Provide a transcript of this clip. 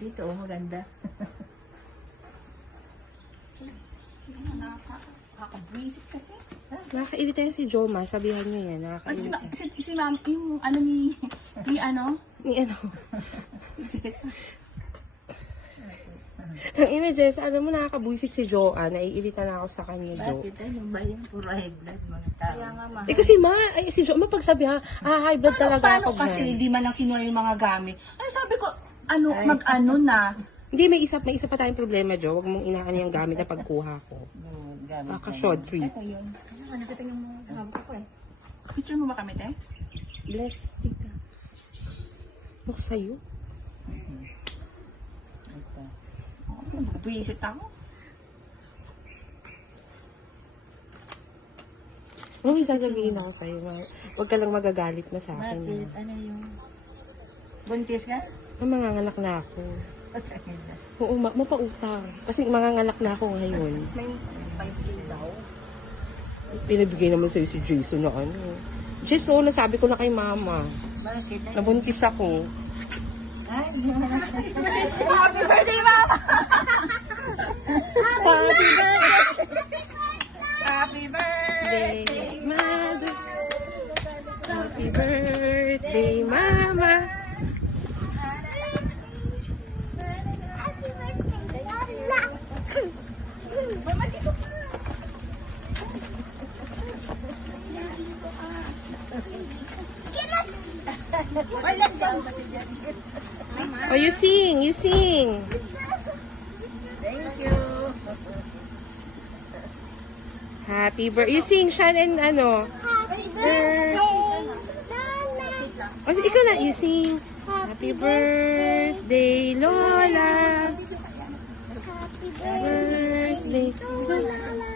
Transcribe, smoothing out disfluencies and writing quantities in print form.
Dito, maganda. Nakaka-visit kasi. Nakakairita yan si Joma. Sabihan niyo yan. At Nakakairita. si ma'am, yung ano ni ano? Ni ano? Ang ina, Jess, alam mo nakakabuisit si Joa. Naiirita na ako sa kanya, Jo. Bakit? Ano ba yung puro high blood mga tao? Kaya nga, Eh kasi si Jo, mapagsabi ha, high blood talaga Paano ako kasi dyan. hindi man lang kinuha yung mga gamit? Ano sabi ko, mag-ano na? Hindi, may isa pa tayong problema, Jo. Huwag mong inaan yung gamit na pagkuha ko. Kaka-short trip. Ito yun. Ano, nakita yung mga hawak ko eh. Picture mo ba kami, te? Bless, tika. Ako sa'yo. Visit ako. Ano may sasabihin ako sa'yo? Huwag ka lang magagalit na sa akin. Bakit? Ano yung... Buntis ka? Manganganak na ako. At sa akin na. Oo, mapautang. Kasi manganganak na ako ngayon. May pang-ilaw. Pinabigay naman sa'yo si Jason na ano. Jason, nasabi ko na kay mama. Bakit? Nabuntis ako. Ay, Happy birthday, mama! Happy birthday! Happy birthday! Mother! Happy birthday, mama! Oh, you sing! You sing! thank you. Happy birthday! You sing, Sean, and ano? Happy birthday! Oh, ikaw na, you sing. Happy birthday, Lola! Happy birthday, Lola!